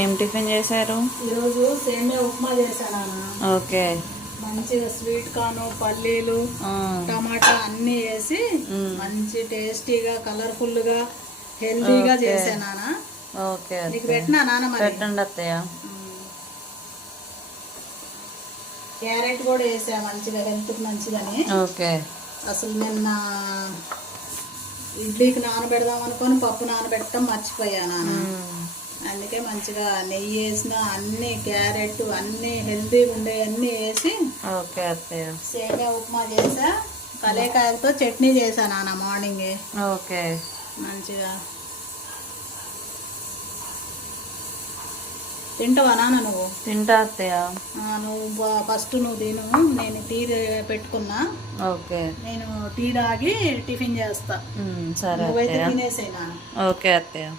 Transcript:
ఏం టిఫిన్ చేశారు ఈరోజు సేమియా ఉప్మా చేశాను. ఓకే. మంచిగా స్వీట్ కార్న్, పల్లీలు, టమాటా అన్నీ వేసి మంచి టేస్టీగా కలర్ఫుల్గా హెల్తీగా చేశాను. ఓకే. నీకు పెట్టినా నాన్న? పెట్టండి అత్తయ్య. క్యారెట్ కూడా వేసా, మంచిగా హెల్త్కి మంచిదని. ఓకే. అసలు నిన్న ఇడ్లీకి నానబెడదాం అనుకొని పప్పు నానబెట్టడం మర్చిపోయాను. అందుకే మంచిగా నెయ్యి వేసిన అన్ని క్యారెట్ అన్ని హెల్తీగా ఉండే అన్నీ వేసి ఓకే అత్తయ్య సేమియా ఉప్మా చేసా. కలేకాయలతో చట్నీ చేసా నాన్న మార్నింగే. ఓకే. మంచిగా తింటావా నాన్న? నువ్వు తింటా అత్తయ్య. నువ్వు ఫస్ట్ నువ్వు తిను, నేను టీ పెట్టుకున్నా. ఓకే. నేను టీ తాగి టిఫిన్ చేస్తా. సరే నువ్వైతే తినేసేనా? ఓకే అత్తయ్య.